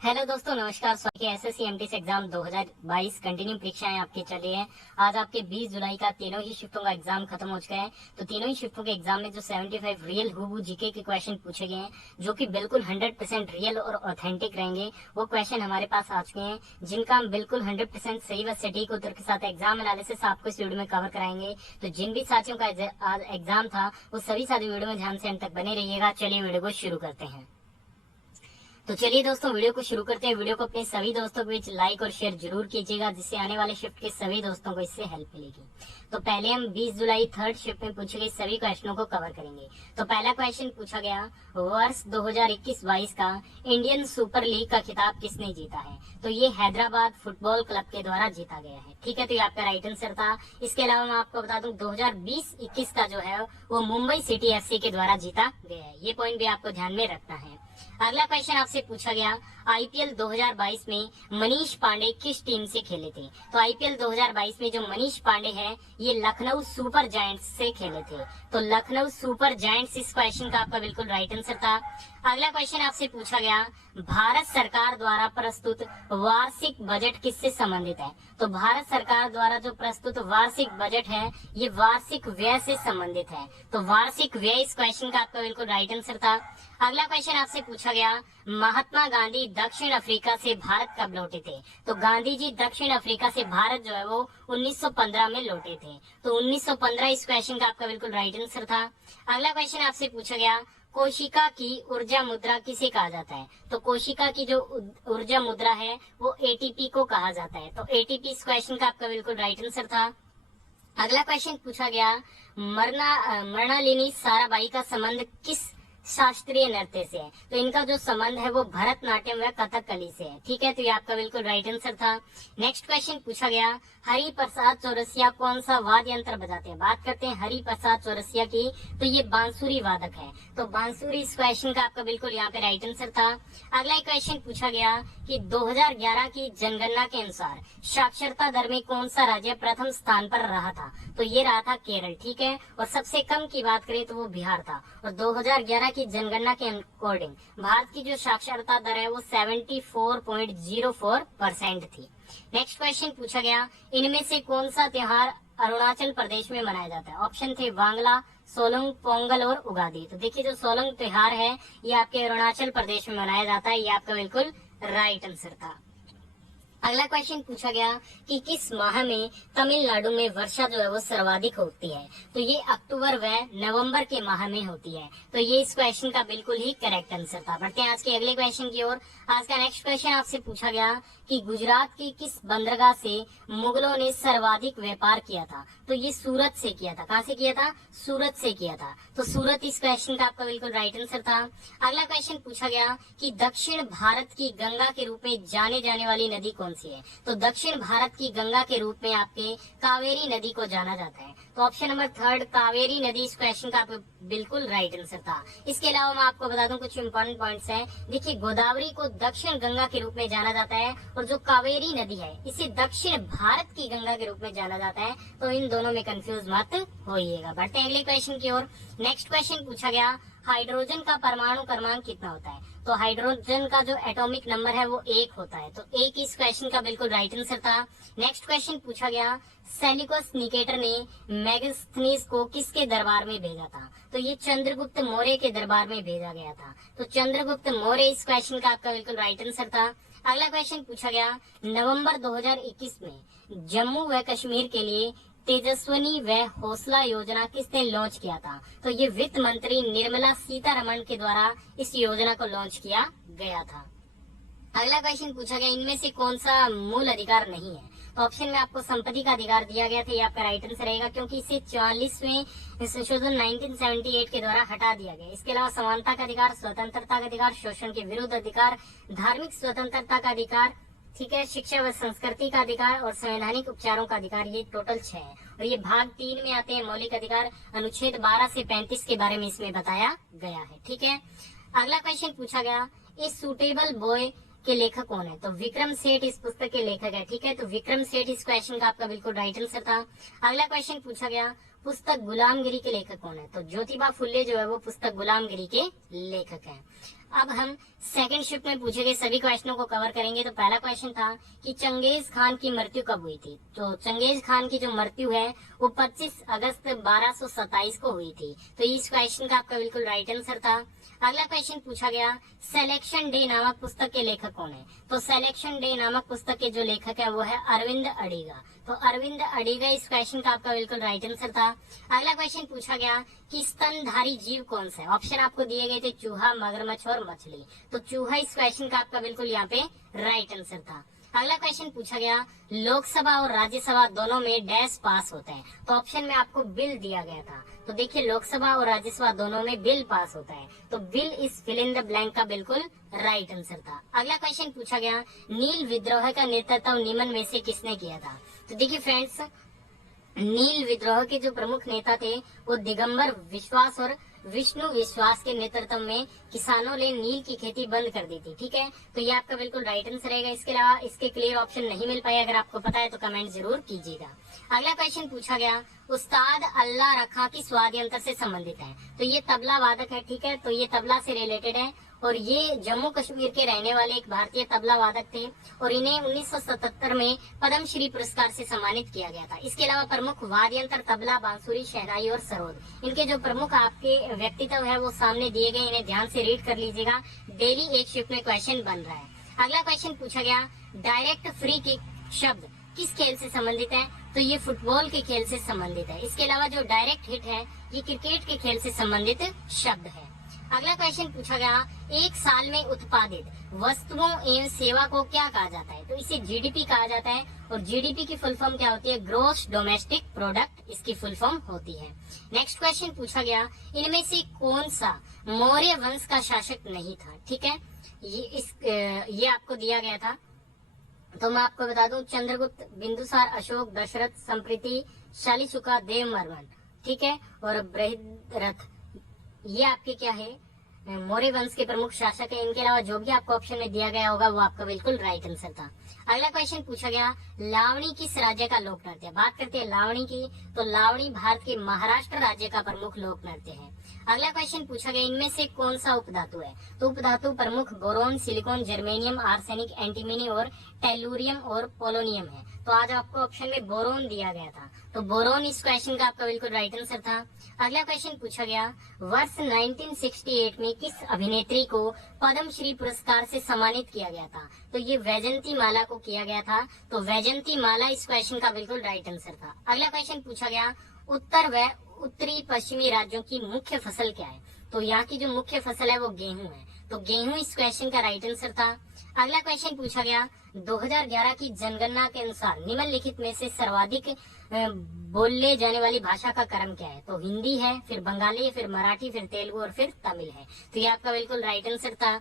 Hello दोस्तों, नमस्कार। स्वागत है एसएससी एमटीएस एग्जाम 2022 कंटिन्यू परीक्षाएं आपकी चल रही है। आज आपके 20 जुलाई का तीनों ही शिफ्टों का एग्जाम खत्म हो चुका है। तो तीनों ही शिफ्टों के एग्जाम में जो 75 रियल हुबहू जीके के क्वेश्चन पूछे गए हैं, जो कि बिल्कुल 100% रियल और ऑथेंटिक रहेंगे, वो क्वेश्चन हमारे पास आ चुके हैं, जिनका हम बिल्कुल 100% सही व सटीक उत्तर के साथ एग्जाम एनालिसिस आपको इस वीडियो में कवर कराएंगे। तो जिन भी साथियों का आज एग्जाम था, वो सभी साथी वीडियो में ध्यान से अंत तक बने रहिएगा। चलिए वीडियो को शुरू करते हैं। तो चलिए दोस्तों, वीडियो को शुरू करते हैं। वीडियो को अपने सभी दोस्तों के बीच लाइक और शेयर जरूर कीजिएगा, जिससे आने वाले शिफ्ट के सभी दोस्तों को इससे हेल्प मिलेगी। तो पहले हम 20 जुलाई थर्ड शिफ्ट में पूछे गए सभी क्वेश्चनों को कवर करेंगे। तो पहला क्वेश्चन पूछा गया, वर्ष 2021-22 का इंडियन सुपर लीग का खिताब किसने जीता है? तो ये हैदराबाद फुटबॉल क्लब के द्वारा जीता गया है। ठीक है, तो ये आपका राइट आंसर था। इसके अलावा मैं आपको बता दूं, 2020-21 का जो है वो मुंबई सिटी एफसी के द्वारा जीता गया है। ये पॉइंट भी आपको ध्यान में रखना है। अगला क्वेश्चन आपसे पूछा गया, आईपीएल 2022 में मनीष पांडे किस टीम से खेले थे? तो आईपीएल 2022 में जो मनीष पांडे हैं, ये लखनऊ सुपर जायंट्स से खेले थे। तो लखनऊ सुपर जायंट्स इस क्वेश्चन का आपका बिल्कुल राइट आंसर था। अगला क्वेश्चन आपसे पूछा गया, भारत सरकार द्वारा प्रस्तुत वार्षिक बजट किससे संबंधित है? तो भारत सरकार द्वारा जो प्रस्तुत वार्षिक बजट है, ये वार्षिक व्यय से संबंधित है। तो वार्षिक व्यय इस क्वेश्चन का आपका बिल्कुल राइट आंसर था। अगला क्वेश्चन आपसे पूछा गया, महात्मा गांधी दक्षिण अफ्रीका से भारत कब लौटे थे? तो गांधी जी दक्षिण अफ्रीका से भारत जो है वो 1915 में लौटे थे। तो 1915 इस क्वेश्चन का आपका बिल्कुल राइट आंसर था। अगला क्वेश्चन आपसे पूछा गया, कोशिका की ऊर्जा मुद्रा किसे कहा जाता है? तो कोशिका की जो ऊर्जा मुद्रा है वो एटीपी को कहा जाता है। तो एटीपी इस क्वेश्चन का आपका बिल्कुल राइट आंसर था। अगला क्वेश्चन पूछा गया, मृणालिनी साराभाई का संबंध किस शास्त्रीय नृत्य से है? तो इनका जो संबंध है वो भरतनाट्यम व कथकली से है। ठीक है, तो ये आपका बिल्कुल राइट आंसर था। नेक्स्ट क्वेश्चन पूछा गया, हरि प्रसाद चौरसिया कौन सा वाद्य यंत्र बजाते हैं? बात करते हैं हरि प्रसाद चौरसिया की, तो ये बांसुरी वादक है। तो बांसुरी इस क्वेश्चन का आपका बिल्कुल यहाँ पे राइट आंसर था। अगला क्वेश्चन पूछा गया कि 2011 की जनगणना के अनुसार साक्षरता दर में कौन सा राज्य प्रथम स्थान पर रहा था? तो ये रहा था केरल। ठीक है, और सबसे कम की बात करें तो वो बिहार था। और 2011 की जनगणना के अकॉर्डिंग भारत की जो साक्षरता दर है वो 74.04% थी। नेक्स्ट क्वेश्चन पूछा गया, इनमें से कौन सा त्योहार अरुणाचल प्रदेश में मनाया जाता है? ऑप्शन थे वांगला, सोलंग, पोंगल और उगादी। तो देखिए, जो सोलंग त्योहार है ये आपके अरुणाचल प्रदेश में मनाया जाता है। ये आपका बिल्कुल राइट आंसर था। अगला क्वेश्चन पूछा गया कि किस माह में तमिलनाडु में वर्षा जो है वो सर्वाधिक होती है? तो ये अक्टूबर व नवंबर के माह में होती है। तो ये इस क्वेश्चन का बिल्कुल ही करेक्ट आंसर था। बढ़ते हैं आज के अगले क्वेश्चन की ओर। आज का नेक्स्ट क्वेश्चन आपसे पूछा गया कि गुजरात की किस बंदरगाह से मुगलों ने सर्वाधिक व्यापार किया था? तो ये सूरत से किया था। कहाँ से किया था? सूरत से किया था। तो सूरत इस क्वेश्चन का आपका बिल्कुल राइट आंसर था। अगला क्वेश्चन पूछा गया कि दक्षिण भारत की गंगा के रूप में जाने जाने वाली नदी कौन सी है? तो दक्षिण भारत की गंगा के रूप में आपके कावेरी नदी को जाना जाता है। तो ऑप्शन नंबर थर्ड कावेरी नदी इस क्वेश्चन का आपका बिल्कुल राइट आंसर था। इसके अलावा मैं आपको बता दूं कुछ इंपॉर्टेंट पॉइंट्स हैं। देखिए, गोदावरी को दक्षिण गंगा के रूप में जाना जाता है, और जो कावेरी नदी है इसे दक्षिण भारत की गंगा के रूप में जाना जाता है। तो इन दोनों में कंफ्यूज मत होइएगा। बढ़ते हैं अगले क्वेश्चन की ओर। नेक्स्ट क्वेश्चन पूछा गया, हाइड्रोजन का परमाणु क्रमांक कितना होता है? तो हाइड्रोजन का जो एटॉमिक नंबर है वो 1 होता है। तो 1 इस क्वेश्चन का बिल्कुल राइट आंसर था। नेक्स्ट क्वेश्चन पूछा गया, सेलिकस निकेटर ने मेगास्थनीज को किसके दरबार में भेजा था? तो ये चंद्रगुप्त मौर्य के दरबार में भेजा गया था। तो चंद्रगुप्त मौर्य इस क्वेश्चन का आपका बिल्कुल राइट आंसर था। अगला क्वेश्चन पूछा गया, नवंबर 2021 में जम्मू व कश्मीर के लिए तेजस्विनी व हौसला योजना किसने लॉन्च किया था? तो ये वित्त मंत्री निर्मला सीतारमण के द्वारा इस योजना को लॉन्च किया गया था। अगला क्वेश्चन पूछा गया, इनमें से कौन सा मूल अधिकार नहीं है? तो ऑप्शन में आपको संपत्ति का अधिकार दिया गया था। ये आपका राइट आंसर रहेगा, क्योंकि इसे 44वें संशोधन 1978 के द्वारा हटा दिया गया। इसके अलावा समानता का अधिकार, स्वतंत्रता का अधिकार, शोषण के विरुद्ध अधिकार, धार्मिक स्वतंत्रता का अधिकार, ठीक है, शिक्षा व संस्कृति का अधिकार और संवैधानिक उपचारों का अधिकार, ये टोटल 6 है। और ये भाग 3 में आते हैं मौलिक अधिकार। अनुच्छेद 12 से 35 के बारे में इसमें बताया गया है। ठीक है, अगला क्वेश्चन पूछा गया, इस सुटेबल बॉय के लेखक कौन है? तो विक्रम सेठ इस पुस्तक के लेखक है। ठीक है, तो विक्रम सेठ इस क्वेश्चन का आपका बिल्कुल राइट आंसर था। अगला क्वेश्चन पूछा गया, पुस्तक गुलामगिरी के लेखक कौन है? तो ज्योतिबा फुल्ले जो है वो पुस्तक गुलामगिरी के लेखक हैं। अब हम सेकंड शिफ्ट में पूछे गए सभी क्वेश्चनों को कवर करेंगे। तो पहला क्वेश्चन था कि चंगेज खान की मृत्यु कब हुई थी। तो चंगेज खान की जो मृत्यु है वो 25 अगस्त 1227 को हुई थी। तो इस क्वेश्चन का आपका बिल्कुल राइट आंसर था। अगला क्वेश्चन पूछा गया सिलेक्शन डे नामक पुस्तक के लेखक कौन है। तो सिलेक्शन डे नामक पुस्तक के जो लेखक है वो है अरविंद अडिगा। तो अरविंद अडिगा इस क्वेश्चन का आपका बिल्कुल राइट आंसर था। अगला क्वेश्चन पूछा गया कि स्तनधारी जीव कौन सा है। ऑप्शन आपको दिए गए थे चूहा, मगरमच्छ और मछली। तो चूहा इस क्वेश्चन का आपका बिल्कुल यहाँ पे राइट आंसर था। अगला क्वेश्चन पूछा गया लोकसभा और राज्यसभा दोनों में डैश पास होता है। तो ऑप्शन में आपको बिल दिया गया था। तो देखिए लोकसभा और राज्यसभा दोनों में बिल पास होता है। तो बिल इस फिल इन द ब्लैंक का बिल्कुल राइट आंसर था। अगला क्वेश्चन पूछा गया नील विद्रोह का नेतृत्व निम्न में से किसने किया था। तो देखिए फ्रेंड्स, नील विद्रोह के जो प्रमुख नेता थे वो दिगंबर विश्वास और विष्णु विश्वास के नेतृत्व में किसानों ने नील की खेती बंद कर दी थी। ठीक है, तो ये आपका बिल्कुल राइट आंसर रहेगा। इसके अलावा इसके क्लियर ऑप्शन नहीं मिल पाए, अगर आपको पता है तो कमेंट जरूर कीजिएगा। अगला क्वेश्चन पूछा गया उस्ताद अल्लाह रखा किस वाद्य यंत्र से संबंधित है। तो ये तबला वादक है। ठीक है, तो ये तबला से रिलेटेड है और ये जम्मू कश्मीर के रहने वाले एक भारतीय तबला वादक थे और इन्हें 1977 में पद्मश्री पुरस्कार से सम्मानित किया गया था। इसके अलावा प्रमुख वाद्य यंत्र तबला, बांसुरी, शहनाई और सरोद। इनके जो प्रमुख आपके व्यक्तित्व है वो सामने दिए गए, इन्हें ध्यान से रीड कर लीजिएगा। डेली एक शिफ्ट में क्वेश्चन बन रहा है। अगला क्वेश्चन पूछा गया डायरेक्ट फ्री किक शब्द किस खेल से संबंधित है। तो ये फुटबॉल के खेल से संबंधित है। इसके अलावा जो डायरेक्ट हिट है ये क्रिकेट के खेल से संबंधित शब्द है। अगला क्वेश्चन पूछा गया एक साल में उत्पादित वस्तुओं एवं सेवा को क्या कहा जाता है। तो इसे जीडीपी कहा जाता है और जीडीपी की फुल फॉर्म क्या होती है, ग्रॉस डोमेस्टिक प्रोडक्ट इसकी फुल फॉर्म होती है। नेक्स्ट क्वेश्चन पूछा गया इनमें से कौन सा मौर्य वंश का शासक नहीं था। ठीक है, ये आपको दिया गया था। तो मैं आपको बता दूं चंद्रगुप्त, बिंदुसार, अशोक, दशरथ, संप्रीति, शालीशुका, देववर्मन। ठीक है, और बृहद्रथ ये आपके क्या है मौर्य वंश के प्रमुख शासक है। इनके अलावा जो भी आपको ऑप्शन में दिया गया होगा वो आपका बिल्कुल राइट आंसर था। अगला क्वेश्चन पूछा गया लावणी किस राज्य का लोक नृत्य है। बात करते हैं लावणी की, तो लावणी भारत के महाराष्ट्र राज्य का प्रमुख लोक नृत्य है। अगला क्वेश्चन पूछा गया इनमें से कौन सा उपधातु है। तो उपधातु प्रमुख boron, silicon, germanium, arsenic, antimony और टेलुरियम और पोलोनियम है। तो आज आपको ऑप्शन में बोरोन दिया गया था। तो बोरोन इस क्वेश्चन का आपका बिल्कुल राइट आंसर था। अगला क्वेश्चन पूछा गया वर्ष 1968 में किस अभिनेत्री को पद्मश्री पुरस्कार से सम्मानित किया गया था। तो ये वैजंती माला को किया गया था। तो वैजंती माला इस क्वेश्चन का बिल्कुल राइट आंसर था। अगला क्वेश्चन पूछा गया उत्तर व उत्तरी पश्चिमी राज्यों की मुख्य फसल क्या है। तो यहाँ की जो मुख्य फसल है वो गेहूं है। तो गेहूं इस क्वेश्चन का राइट आंसर था। अगला क्वेश्चन पूछा गया 2011 की जनगणना के अनुसार निम्नलिखित में से सर्वाधिक बोलने जाने वाली भाषा का क्रम क्या है। तो हिंदी है, फिर बंगाली, फिर मराठी, फिर तेलुगु और फिर तमिल है। तो ये आपका बिल्कुल राइट आंसर था।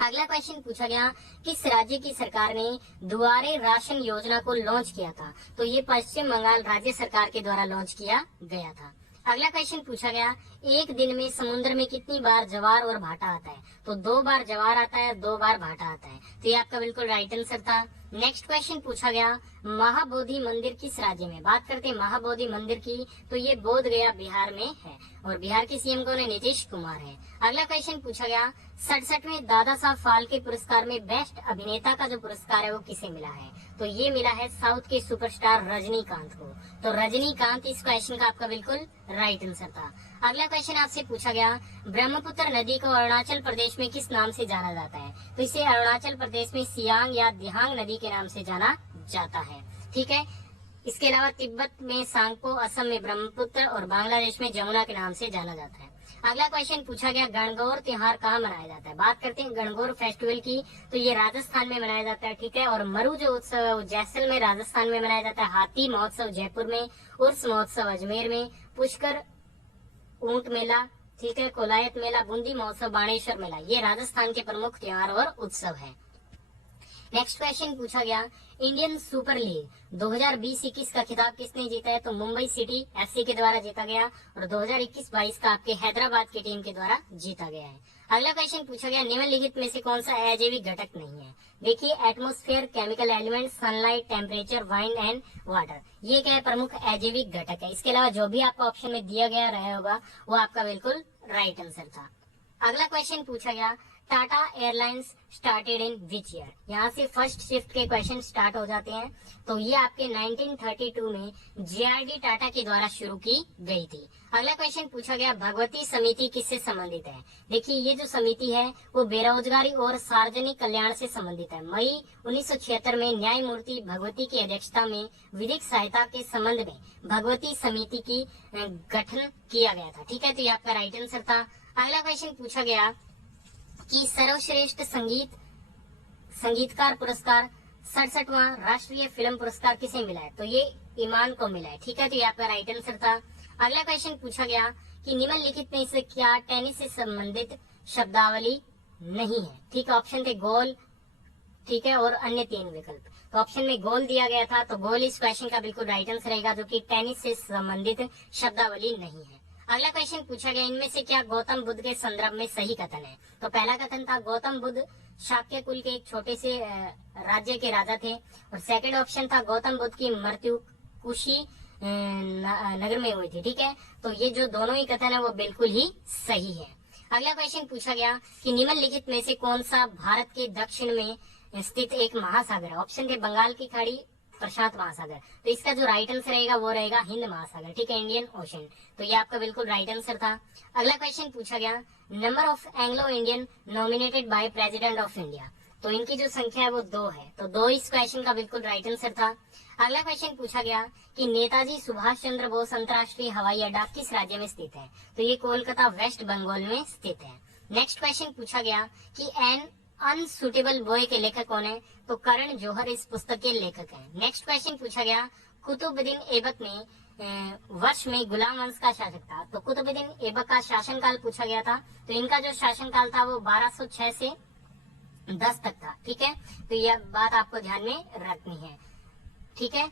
अगला क्वेश्चन पूछा गया किस राज्य की सरकार ने दुआरे राशन योजना को लॉन्च किया था। तो ये पश्चिम बंगाल राज्य सरकार के द्वारा लॉन्च किया गया था। अगला क्वेश्चन पूछा गया एक दिन में समुद्र में कितनी बार ज्वार और भाटा आता है। तो 2 बार ज्वार आता है, 2 बार भाटा आता है। तो ये आपका बिल्कुल राइट आंसर था। नेक्स्ट क्वेश्चन पूछा गया महाबोधि मंदिर किस राज्य में। बात करते हैं महाबोधि मंदिर की, तो ये बोध गया बिहार में है और बिहार के सीएम कौन है, नीतीश कुमार है। अगला क्वेश्चन पूछा गया 67वें दादा साहब फाल्के पुरस्कार में बेस्ट अभिनेता का जो पुरस्कार है वो किसे मिला है। तो ये मिला है साउथ के सुपरस्टार रजनीकांत को। तो रजनीकांत इस क्वेश्चन का आपका बिल्कुल राइट आंसर था। अगला क्वेश्चन आपसे पूछा गया ब्रह्मपुत्र नदी को अरुणाचल प्रदेश में किस नाम से जाना जाता है। तो इसे अरुणाचल प्रदेश में सियांग या दिहांग नदी के नाम से जाना जाता है। ठीक है, इसके अलावा तिब्बत में सांगपो, असम में ब्रह्मपुत्र और बांग्लादेश में जमुना के नाम से जाना जाता है। अगला क्वेश्चन पूछा गया गणगौर त्योहार कहाँ मनाया जाता है। बात करते हैं गणगौर फेस्टिवल की, तो ये राजस्थान में मनाया जाता है। ठीक है, और मरु जो उत्सव है वो जैसलमेर राजस्थान में मनाया जाता है। हाथी महोत्सव जयपुर में, उर्स महोत्सव अजमेर में, पुष्कर ऊंट मेला, ठीक है, कोलायत मेला, बूंदी महोत्सव, बाणेश्वर मेला, ये राजस्थान के प्रमुख त्योहार और उत्सव है। नेक्स्ट क्वेश्चन पूछा गया इंडियन सुपर लीग 2020-21 का खिताब किसने जीता है। तो मुंबई सिटी एफसी के द्वारा जीता गया और 2021-22 का आपके हैदराबाद की टीम के द्वारा जीता गया है। अगला क्वेश्चन पूछा गया निम्नलिखित में से कौन सा अजैविक घटक नहीं है। देखिए atmosphere, chemical element, sunlight, temperature, wind and water, ये क्या है प्रमुख अजैविक घटक है। इसके अलावा जो भी आपका ऑप्शन में दिया गया रहा होगा वो आपका बिल्कुल राइट आंसर था। अगला क्वेश्चन पूछा गया, Tata airlines started in which year. यहाँ से फर्स्ट शिफ्ट के क्वेश्चन स्टार्ट हो जाते हैं। तो ये आपके 1932 में जेआरडी टाटा के द्वारा शुरू की गई थी। अगला क्वेश्चन पूछा गया, भगवती समिति किससे संबंधित है। देखिए ये जो समिति है वो बेरोजगारी और सार्वजनिक कल्याण से संबंधित है। मई 1976 में न्यायमूर्ति भगवती की अध्यक्षता में विधिक सहायता के संबंध में भगवती समिति की गठन किया गया था। ठीक है, तो ये आपका राइट आंसर था। अगला क्वेश्चन पूछा गया कि सर्वश्रेष्ठ संगीतकार पुरस्कार 67वां राष्ट्रीय फिल्म पुरस्कार किसे मिला है। तो ये ईमान को मिला है। ठीक है, तो ये आपका राइट आंसर था। अगला क्वेश्चन पूछा गया कि निम्नलिखित में से क्या टेनिस से संबंधित शब्दावली नहीं है। ठीक है, ऑप्शन थे गोल, ठीक है, और अन्य 3 विकल्प। तो ऑप्शन में गोल दिया गया था, तो गोल इस क्वेश्चन का बिल्कुल राइट आंसर रहेगा, जो कि टेनिस से संबंधित शब्दावली नहीं है। अगला क्वेश्चन पूछा गया, इनमें से क्या गौतम बुद्ध के संदर्भ में सही कथन है। तो पहला कथन था गौतम बुद्ध शाक्य कुल के एक छोटे से राज्य के राजा थे, और सेकंड ऑप्शन था गौतम बुद्ध की मृत्यु कुशी नगर में हुई थी। ठीक है, तो ये जो दोनों ही कथन है वो बिल्कुल ही सही है। अगला क्वेश्चन पूछा गया कि निम्नलिखित में से कौन सा भारत के दक्षिण में स्थित एक महासागर है। ऑप्शन थे बंगाल की खाड़ी, प्रशांत महासागर। तो इसका जो राइट आंसर रहेगा वो रहेगा हिंद महासागर। ठीक है, इंडियन ओशन। तो ये आपका बिल्कुल राइट आंसर था। अगला क्वेश्चन पूछा गया, number of Anglo Indian nominated by president of India. तो इनकी जो संख्या है वो 2 है, तो 2 इस क्वेश्चन का बिल्कुल राइट आंसर था। अगला क्वेश्चन पूछा गया कि नेताजी सुभाष चंद्र बोस अंतर्राष्ट्रीय हवाई अड्डा किस राज्य में स्थित है। तो ये कोलकाता वेस्ट बंगाल में स्थित है। नेक्स्ट क्वेश्चन पूछा गया कि एन अनसुटेबल बॉय के लेखक कौन है। तो करण जौहर इस पुस्तक के लेखक हैं। नेक्स्ट क्वेश्चन पूछा गया, कुतुबुद्दीन ऐबक में वर्ष में गुलाम वंश का शासक था। तो कुतुबुद्दीन ऐबक का शासनकाल पूछा गया था। तो इनका जो शासनकाल था वो 1206 से 10 तक था। ठीक है, तो यह बात आपको ध्यान में रखनी है। ठीक है,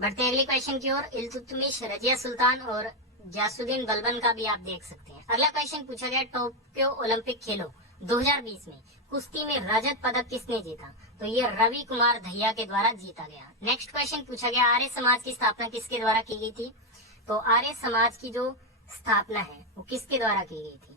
बढ़ते हैं अगले क्वेश्चन की ओर। इल्तुतमिश, रजिया सुल्तान और गयासुद्दीन बलबन का भी आप देख सकते हैं। अगला क्वेश्चन पूछा गया, टोक्यो ओलंपिक खेलों 2020 में कुश्ती में रजत पदक किसने जीता। तो ये रवि कुमार दहिया के द्वारा जीता गया। नेक्स्ट क्वेश्चन पूछा गया, आर्य समाज की स्थापना किसके द्वारा की गई थी। तो आर्य समाज की जो स्थापना है वो किसके द्वारा की गई थी।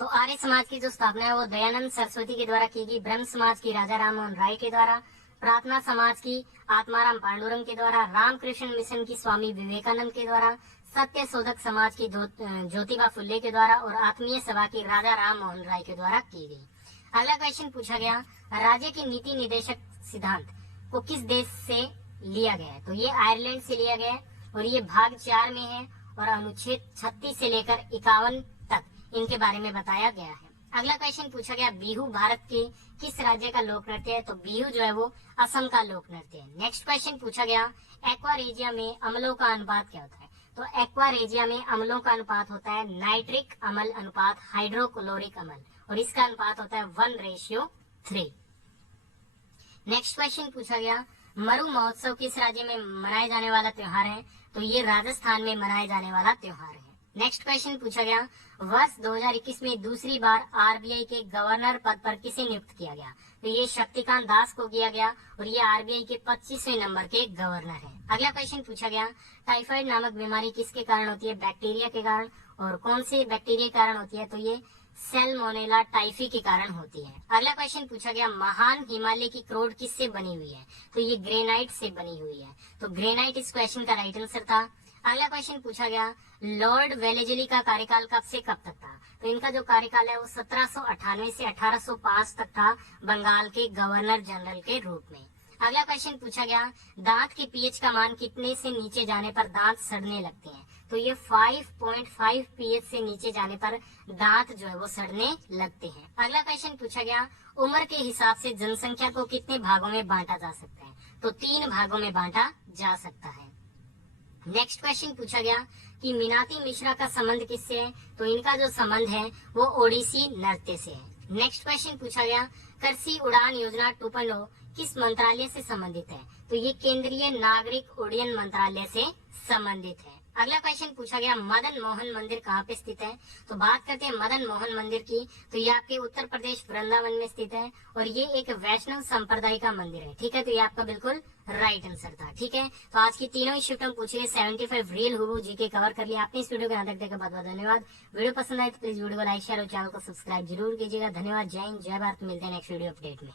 तो आर्य समाज की जो स्थापना है वो दयानंद सरस्वती के द्वारा की गई। ब्रह्म समाज की राजा राम मोहन राय के द्वारा, प्रार्थना समाज की आत्माराम पांडुरंग के द्वारा, रामकृष्ण मिशन की स्वामी विवेकानंद के द्वारा, सत्य शोधक समाज की ज्योतिबा फुल्ले के द्वारा, और आत्मीय सभा की राजा राम मोहन राय के द्वारा की गई। अगला क्वेश्चन पूछा गया, राज्य की नीति निर्देशक सिद्धांत को किस देश से लिया गया है। तो ये आयरलैंड से लिया गया है, और ये भाग 4 में है, और अनुच्छेद 36 से लेकर 51 तक इनके बारे में बताया गया है। अगला क्वेश्चन पूछा गया, बिहू भारत के किस राज्य का लोक नृत्य है। तो बिहू जो है वो असम का लोक नृत्य है। नेक्स्ट क्वेश्चन पूछा गया, एक्वारेजिया में अम्लों का अनुपात क्या होता है। तो एक्वारेजिया में अम्लों का अनुपात होता है नाइट्रिक अम्ल अनुपात हाइड्रोक्लोरिक अम्ल, और इसका अनुपात होता है 1:3। नेक्स्ट क्वेश्चन पूछा गया, मरु महोत्सव किस राज्य में मनाए जाने वाला त्योहार है। तो ये राजस्थान में मनाए जाने वाला त्योहार है। नेक्स्ट क्वेश्चन पूछा गया, वर्ष 2021 में दूसरी बार आरबीआई के गवर्नर पद पर किसे नियुक्त किया गया। तो ये शक्तिकांत दास को किया गया, और ये आरबीआई के 25वें नंबर के गवर्नर हैं। अगला क्वेश्चन पूछा गया, टाइफाइड नामक बीमारी किसके कारण होती है। बैक्टीरिया के कारण, और कौन से बैक्टीरिया के कारण होती है। तो ये सैल्मोनेला टाइफी के कारण होती है। अगला क्वेश्चन पूछा गया, महान हिमालय की क्रोड किससे बनी हुई है। तो ये ग्रेनाइट से बनी हुई है। तो ग्रेनाइट इस क्वेश्चन का राइट आंसर था। अगला क्वेश्चन पूछा गया, लॉर्ड वेलेजली का कार्यकाल कब से कब तक था। तो इनका जो कार्यकाल है वो 1798 से 1805 तक था, बंगाल के गवर्नर जनरल के रूप में। अगला क्वेश्चन पूछा गया, दांत के पीएच का मान कितने से नीचे जाने पर दांत सड़ने लगते हैं। तो ये 5.5 पीएच से नीचे जाने पर दांत जो है वो सड़ने लगते हैं। अगला क्वेश्चन पूछा गया, उम्र के हिसाब से जनसंख्या को कितने भागों में बांटा जा सकता है। तो 3 भागों में बांटा जा सकता है। नेक्स्ट क्वेश्चन पूछा गया कि मीनाती मिश्रा का संबंध किससे है। तो इनका जो संबंध है वो ओडिसी नृत्य से है। नेक्स्ट क्वेश्चन पूछा गया, कृषि उड़ान योजना 2.0 किस मंत्रालय से संबंधित है। तो ये केंद्रीय नागरिक उड्डयन मंत्रालय से संबंधित है। अगला क्वेश्चन पूछा गया मदन मोहन मंदिर कहाँ पे स्थित है। तो बात करते हैं मदन मोहन मंदिर की, तो ये आपके उत्तर प्रदेश वृंदावन में स्थित है और ये एक वैष्णव संप्रदाय का मंदिर है। ठीक है, तो ये आपका बिल्कुल राइट आंसर था। ठीक है, तो आज की तीनों ही शिफ्ट हम पूछ रहे 75 रियल हुबहू जीके कवर कर लिया आपने। इस वीडियो को यहाँ तक देखने बहुत बहुत धन्यवाद। वीडियो पसंद आए तो प्लीज वीडियो को लाइक शेयर और चैनल को सब्सक्राइब जरूर कीजिएगा। धन्यवाद, जय हिंद, जय भारत। मिलते हैं नेक्स्ट वीडियो अपडेट में।